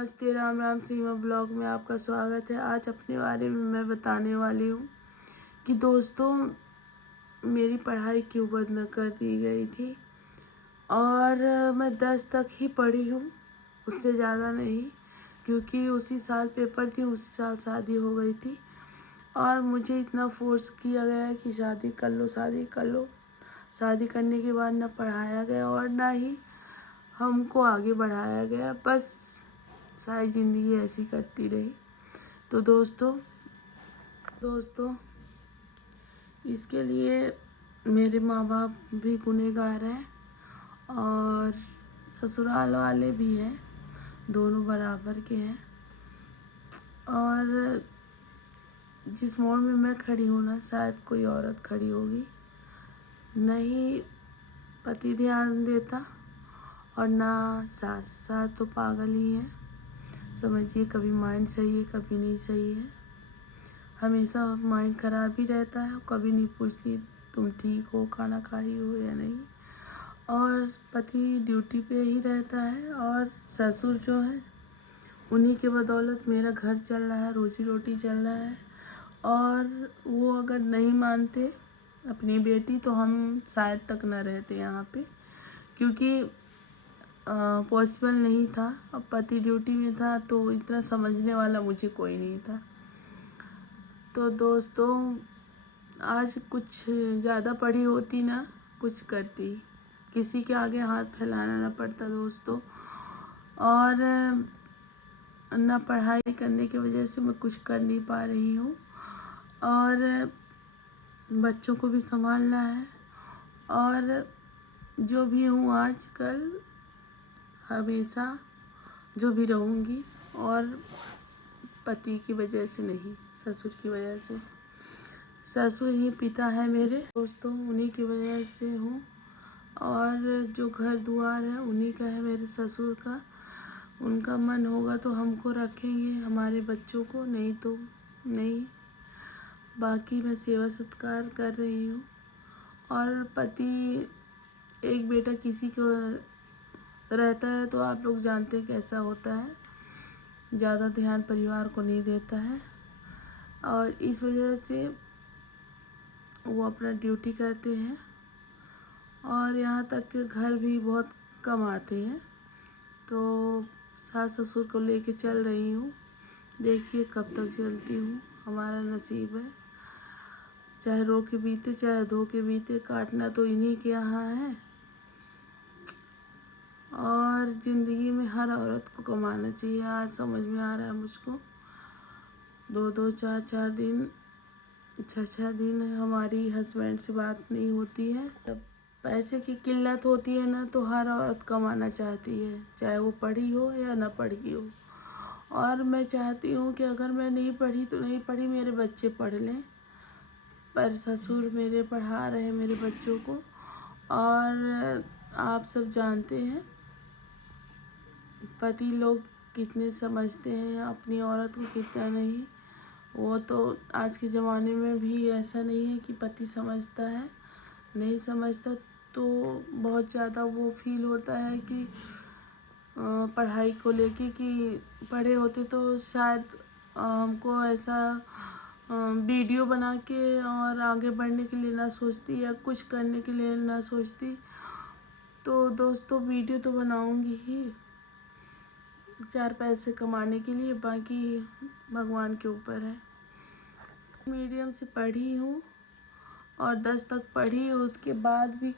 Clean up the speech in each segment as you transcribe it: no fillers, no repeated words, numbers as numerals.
नमस्ते, राम राम सीमा ब्लॉग में आपका स्वागत है। आज अपने बारे में मैं बताने वाली हूँ कि दोस्तों मेरी पढ़ाई क्यों बंद कर दी गई थी। और मैं 10 तक ही पढ़ी हूँ, उससे ज़्यादा नहीं, क्योंकि उसी साल पेपर थी, उसी साल शादी हो गई थी और मुझे इतना फोर्स किया गया कि शादी कर लो, शादी कर लो। शादी करने के बाद ना पढ़ाया गया और ना ही हमको आगे बढ़ाया गया, बस सारी ज़िंदगी ऐसी करती रही। तो दोस्तों इसके लिए मेरे माँ बाप भी गुनहगार हैं और ससुराल वाले भी हैं, दोनों बराबर के हैं। और जिस मोड़ में मैं खड़ी हूँ ना, शायद कोई औरत खड़ी होगी। नहीं पति ध्यान देता और ना सास तो पागल ही है। समझिए, कभी माइंड सही है, कभी नहीं सही है। हमेशा माइंड खराब ही रहता है, कभी नहीं पूछती तुम ठीक हो, खाना खाई हो या नहीं। और पति ड्यूटी पे ही रहता है और ससुर जो है उन्हीं के बदौलत मेरा घर चल रहा है, रोजी रोटी चल रहा है। और वो अगर नहीं मानते अपनी बेटी तो हम शायद तक न रहते यहाँ पे, क्योंकि पॉसिबल नहीं था। अब पति ड्यूटी में था तो इतना समझने वाला मुझे कोई नहीं था। तो दोस्तों आज कुछ ज़्यादा पढ़ी होती ना, कुछ करती, किसी के आगे हाथ फैलाना ना पड़ता दोस्तों। और ना पढ़ाई करने की वजह से मैं कुछ कर नहीं पा रही हूँ और बच्चों को भी संभालना है। और जो भी हूँ आजकल, हमेशा जो भी रहूँगी, और पति की वजह से नहीं, ससुर की वजह से। ससुर ही पिता है मेरे दोस्तों, उन्हीं की वजह से हूँ। और जो घर दुआर है उन्हीं का है, मेरे ससुर का। उनका मन होगा तो हमको रखेंगे, हमारे बच्चों को, नहीं तो नहीं। बाकी मैं सेवा सत्कार कर रही हूँ। और पति, एक बेटा किसी को रहता है तो आप लोग जानते हैं कैसा होता है, ज़्यादा ध्यान परिवार को नहीं देता है। और इस वजह से वो अपना ड्यूटी करते हैं और यहाँ तक कि घर भी बहुत कम आते हैं। तो सास ससुर को लेके चल रही हूँ, देखिए कब तक चलती हूँ, हमारा नसीब है। चाहे रो के बीते चाहे धो के बीते, काटना तो इन्हीं के यहाँ है। और ज़िंदगी में हर औरत को कमाना चाहिए, आज समझ में आ रहा है मुझको। 2-2 4-4 दिन, 6-6 दिन हमारी हस्बैंड से बात नहीं होती है। जब पैसे की किल्लत होती है ना, तो हर औरत कमाना चाहती है, चाहे वो पढ़ी हो या ना पढ़ी हो। और मैं चाहती हूँ कि अगर मैं नहीं पढ़ी तो नहीं पढ़ी, मेरे बच्चे पढ़ लें। पर ससुर मेरे पढ़ा रहे हैं मेरे बच्चों को। और आप सब जानते हैं पति लोग कितने समझते हैं अपनी औरत को, कितना नहीं। वो तो आज के ज़माने में भी ऐसा नहीं है कि पति समझता है, नहीं समझता। तो बहुत ज़्यादा वो फील होता है कि पढ़ाई को लेके, कि पढ़े होते तो शायद हमको ऐसा वीडियो बना के और आगे बढ़ने के लिए ना सोचती, या कुछ करने के लिए ना सोचती। तो दोस्तों वीडियो तो बनाऊंगी ही, 4 पैसे कमाने के लिए, बाकी भगवान के ऊपर है। मीडियम से पढ़ी हूँ और 10 तक पढ़ी, उसके बाद भी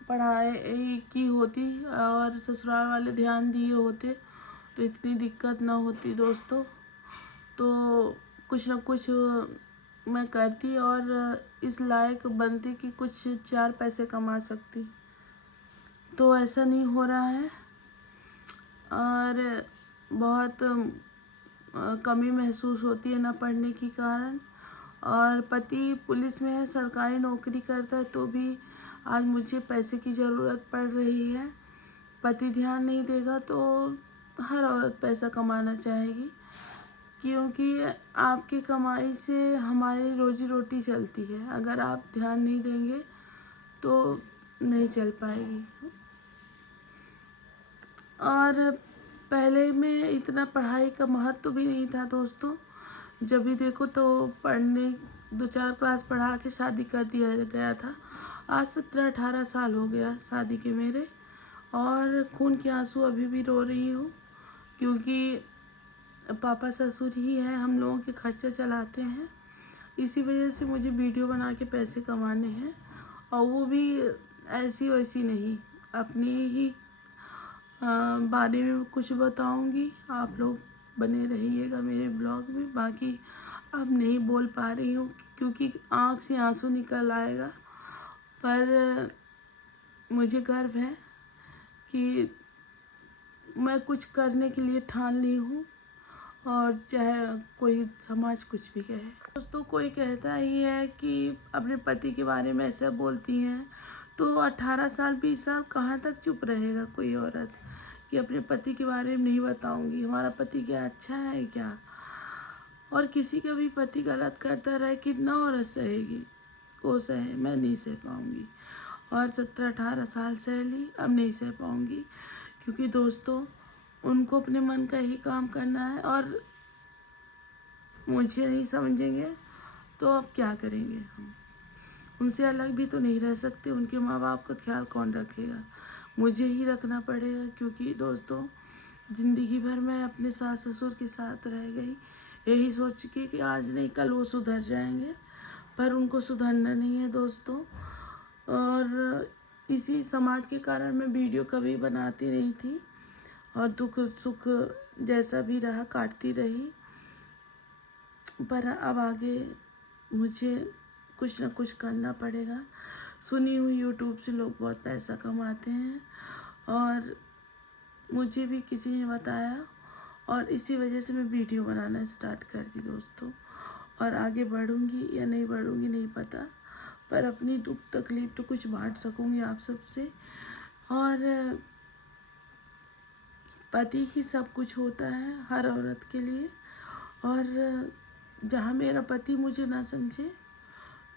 पढ़ाई की होती और ससुराल वाले ध्यान दिए होते तो इतनी दिक्कत ना होती दोस्तों। तो कुछ ना कुछ मैं करती और इस लायक बनती कि कुछ 4 पैसे कमा सकती। तो ऐसा नहीं हो रहा है और बहुत कमी महसूस होती है ना पढ़ने के कारण। और पति पुलिस में है, सरकारी नौकरी करता है, तो भी आज मुझे पैसे की ज़रूरत पड़ रही है। पति ध्यान नहीं देगा तो हर औरत पैसा कमाना चाहेगी, क्योंकि आपकी कमाई से हमारी रोजी रोटी चलती है। अगर आप ध्यान नहीं देंगे तो नहीं चल पाएगी। और पहले में इतना पढ़ाई का महत्व भी नहीं था दोस्तों। जब भी देखो तो पढ़ने 2-4 क्लास पढ़ा के शादी कर दिया गया था। आज 17-18 साल हो गया शादी के मेरे, और खून के आंसू अभी भी रो रही हूँ, क्योंकि पापा ससुर ही हैं, हम लोगों के खर्चे चलाते हैं। इसी वजह से मुझे वीडियो बना के पैसे कमाने हैं, और वो भी ऐसी वैसी नहीं, अपनी ही बारे में कुछ बताऊंगी। आप लोग बने रहिएगा मेरे ब्लॉग में। बाकी अब नहीं बोल पा रही हूँ क्योंकि आँख से आंसू निकल आएगा, पर मुझे गर्व है कि मैं कुछ करने के लिए ठान ली हूँ, और चाहे कोई समाज कुछ भी कहे। दोस्तों, कोई कहता ही है कि अपने पति के बारे में ऐसा बोलती हैं, तो 18 साल 20 साल कहाँ तक चुप रहेगा कोई औरत कि अपने पति के बारे में नहीं बताऊंगी। हमारा पति क्या अच्छा है क्या? और किसी का भी पति गलत करता रहे, कितना औरत सहेगी? वो सहे, मैं नहीं सह पाऊंगी। और 17-18 साल सह ली, अब नहीं सह पाऊंगी, क्योंकि दोस्तों उनको अपने मन का ही काम करना है, और मुझे नहीं समझेंगे तो अब क्या करेंगे हम? उनसे अलग भी तो नहीं रह सकते। उनके माँ बाप का ख्याल कौन रखेगा? मुझे ही रखना पड़ेगा, क्योंकि दोस्तों ज़िंदगी भर मैं अपने सास ससुर के साथ रह गई, यही सोच के कि आज नहीं कल वो सुधर जाएंगे, पर उनको सुधरना नहीं है दोस्तों। और इसी समाज के कारण मैं वीडियो कभी बनाती नहीं थी, और दुख सुख जैसा भी रहा काटती रही, पर अब आगे मुझे कुछ ना कुछ करना पड़ेगा। सुनी हुई यूट्यूब से लोग बहुत पैसा कमाते हैं, और मुझे भी किसी ने बताया, और इसी वजह से मैं वीडियो बनाना स्टार्ट कर दी दोस्तों। और आगे बढ़ूंगी या नहीं बढ़ूंगी नहीं पता, पर अपनी दुख तकलीफ तो कुछ बांट सकूंगी आप सबसे। और पति ही सब कुछ होता है हर औरत के लिए, और जहाँ मेरा पति मुझे ना समझे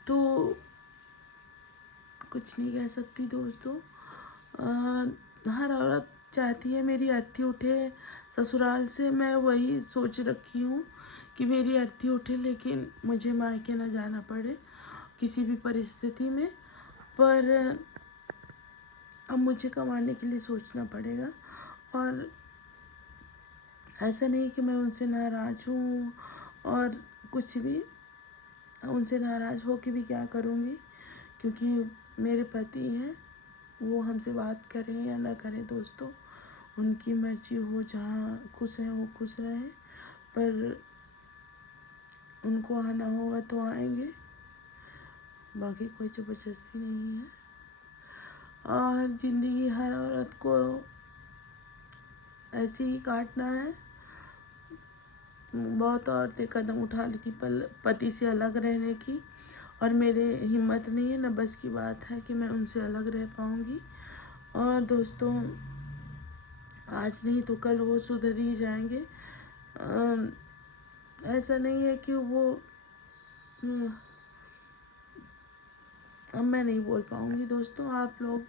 तो कुछ नहीं कह सकती दोस्तों। हर औरत चाहती है मेरी अर्थी उठे ससुराल से। मैं वही सोच रखी हूँ कि मेरी अर्थी उठे, लेकिन मुझे मायके ना जाना पड़े किसी भी परिस्थिति में। पर अब मुझे कमाने के लिए सोचना पड़ेगा, और ऐसा नहीं कि मैं उनसे नाराज़ हूँ, और कुछ भी उनसे नाराज़ हो के भी क्या करूँगी, क्योंकि मेरे पति हैं, वो हमसे बात करें या ना करें दोस्तों, उनकी मर्जी हो। जहाँ खुश हैं वो खुश रहें, पर उनको आना होगा तो आएंगे, बाकी कोई ज़बरदस्ती नहीं है। और ज़िंदगी हर औरत को ऐसे ही काटना है। बहुत औरतें कदम उठा ली थी पति से अलग रहने की, और मेरे हिम्मत नहीं है, न बस की बात है कि मैं उनसे अलग रह पाऊँगी। और दोस्तों आज नहीं तो कल वो सुधर ही जाएंगे। ऐसा नहीं है कि वो अब मैं नहीं बोल पाऊँगी दोस्तों। आप लोग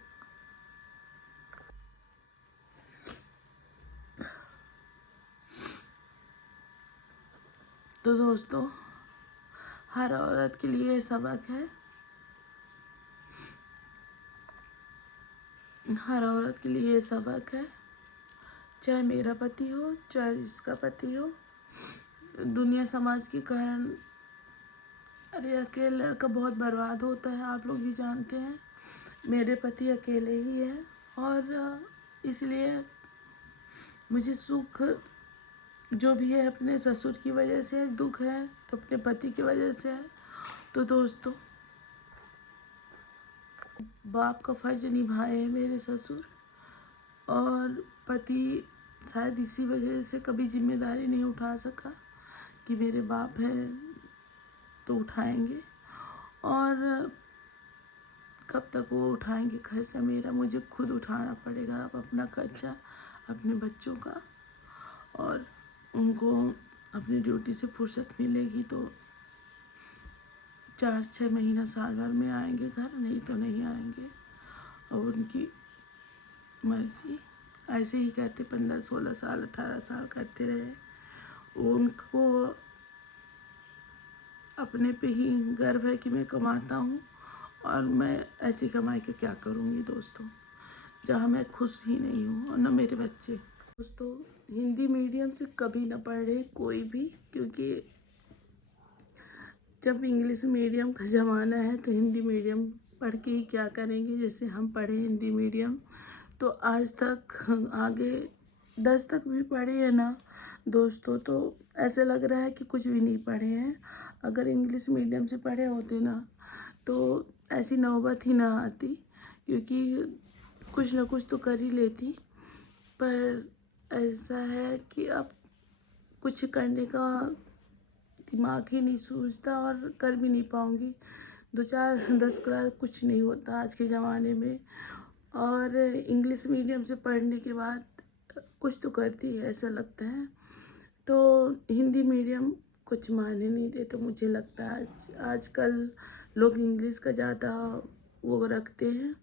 तो दोस्तों हर औरत के लिए सबक है, हर औरत के लिए सबक है, चाहे मेरा पति हो चाहे इसका पति हो। दुनिया समाज के कारण अरे अकेले लड़का बहुत बर्बाद होता है, आप लोग भी जानते हैं। मेरे पति अकेले ही हैं, और इसलिए मुझे सुख जो भी है अपने ससुर की वजह से है, दुख है तो अपने पति की वजह से है। तो दोस्तों बाप का फर्ज निभाए हैं मेरे ससुर, और पति शायद इसी वजह से कभी जिम्मेदारी नहीं उठा सका कि मेरे बाप हैं तो उठाएंगे, और कब तक वो उठाएंगे खर्चा मेरा? मुझे खुद उठाना पड़ेगा अब अपना खर्चा अपने बच्चों का। और उनको अपनी ड्यूटी से फुर्सत मिलेगी तो 4-6 महीना साल भर में आएंगे घर, नहीं तो नहीं आएंगे, और उनकी मर्जी। ऐसे ही करते 15-16 साल 18 साल करते रहे। उनको अपने पे ही गर्व है कि मैं कमाता हूँ, और मैं ऐसी कमाई के क्या करूँगी दोस्तों, जहाँ मैं खुश ही नहीं हूँ और न मेरे बच्चे। दोस्तों, हिंदी मीडियम से कभी ना पढ़े कोई भी, क्योंकि जब इंग्लिश मीडियम का ज़माना है तो हिंदी मीडियम पढ़ के ही क्या करेंगे। जैसे हम पढ़े हिंदी मीडियम तो आज तक आगे 10 तक भी पढ़े हैं ना दोस्तों, तो ऐसे लग रहा है कि कुछ भी नहीं पढ़े हैं। अगर इंग्लिश मीडियम से पढ़े होते ना तो ऐसी नौबत ही ना आती, क्योंकि कुछ ना कुछ तो कर ही लेती। पर ऐसा है कि अब कुछ करने का दिमाग ही नहीं सूझता और कर भी नहीं पाऊँगी। 2-4-10 क्लास कुछ नहीं होता आज के ज़माने में, और इंग्लिश मीडियम से पढ़ने के बाद कुछ तो करती है ऐसा लगता है। तो हिंदी मीडियम कुछ मायने नहीं देता मुझे लगता है। आजकल लोग इंग्लिश का ज़्यादा वो रखते हैं,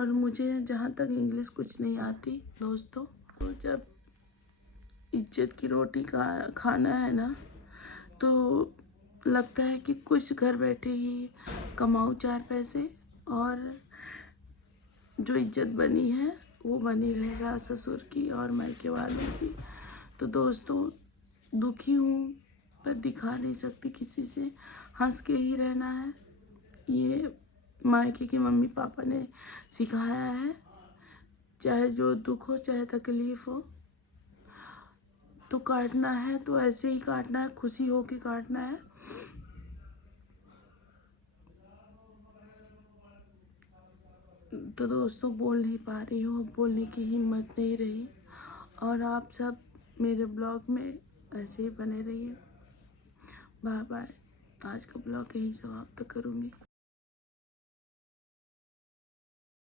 और मुझे जहाँ तक इंग्लिश कुछ नहीं आती दोस्तों। तो जब इज्जत की रोटी खाना है ना, तो लगता है कि कुछ घर बैठे ही कमाऊँ 4 पैसे, और जो इज्जत बनी है वो बनी रहे सास ससुर की और मायके वालों की। तो दोस्तों, दुखी हूँ पर दिखा नहीं सकती किसी से, हंस के ही रहना है। ये मायके की मम्मी पापा ने सिखाया है, चाहे जो दुख हो चाहे तकलीफ हो तो काटना है तो ऐसे ही काटना है, खुशी हो के काटना है। तो दोस्तों, बोल नहीं पा रही हूँ, बोलने की हिम्मत नहीं रही, और आप सब मेरे ब्लॉग में ऐसे ही बने रहिए। Bye bye. आज का ब्लॉग यहीं समाप्त करूँगी।